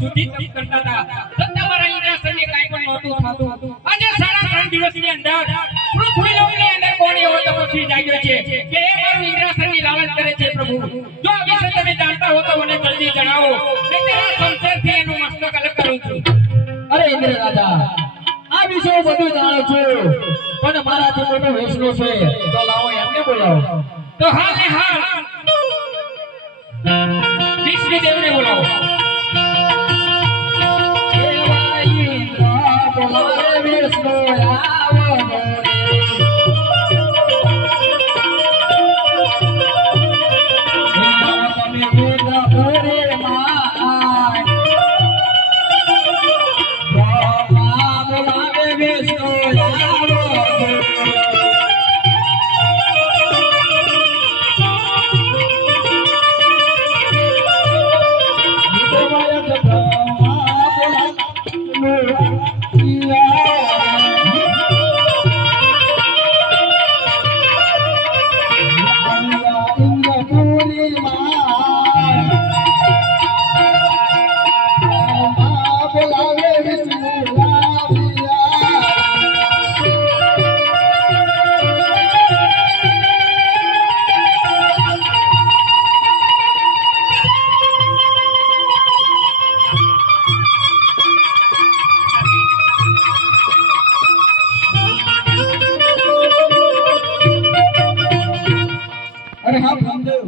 સુધી તપ કરતા હતા છતાં મારા ઇન્દ્રાસનને કાંઈ પણ નહોતું થતું આજે 3.5 દિવસની અંદર પૃથ્વી લોકની અંદર કોણ એવો તપસ્વી જાગ્યો છે કે એ મારું ઇન્દ્રાસનની લાલચ કરે છે પ્રભુ જો આ વિશે તમે જાણતા હો તો મને જલ્દી જણાવો નહીંતર આ સંસારથી એનું મસ્તક અલગ કરું છું અરે ઇન્દ્ર રાજા આ વિશે હું બધું જાણું છું પણ મારાથી મોટો વૈષ્ણવ છે તો લાવો એમને બોલાવો તો હાલ ને હાલ વિષ્ણુદેવને બોલાવો એવા ઇન્દ્ર બોલાવે વિષ્ણુ આવો તમે વેદ ઓરે માં બ્રહ્મા બોલાવે વિષ્ણુ આવો અરે હા ભીમદેવ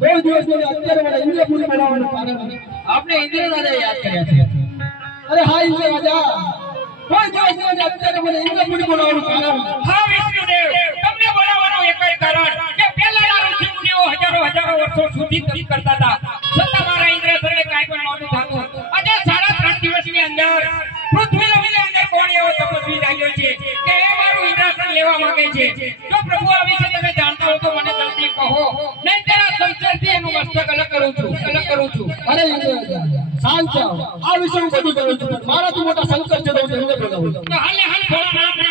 બે દિવસ પહેલા અત્યારે મને ઇન્દ્રપુરી બોલાવવાનું કારણ આપણે ઇન્દ્ર રાજા યાદ કર્યા છે અરે હા ઇન્દ્ર રાજા કોઈ દિવસ પહેલા અત્યારે મને ઇન્દ્રપુરી બોલાવવાનું કારણ હા વિષ્ણુદેવ તમને બોલાવવાનું એક જ કારણ કે પહેલાના ઋષિ મુનિઓ હજારો વર્ષો સુધી તપ કરતા હતા છતાં મારા ઇન્દ્રાસનને કાંઈ પણ નહોતું થતું આજે 3.5 દિવસની અંદર પૃથ્વી લોકની અંદર કોણ એવો તપસ્વી જાગ્યો છે કે એ મારું ઇન્દ્રાસન લેવા માંગે છે જો પ્રભુ આ વિશે તમે જાણતા હો તો મને જલ્દી કહો નહીંતર આ સંસારથી એનું મસ્તક અલગ કરું છું અરે ઇન્દ્ર રાજા શાંત થાઓ આ વિશે હું બધું જાણું છું પણ મારાથી મોટા શંકર છે તો હું એમને બોલાવું તો હાલ ભોળાનાથ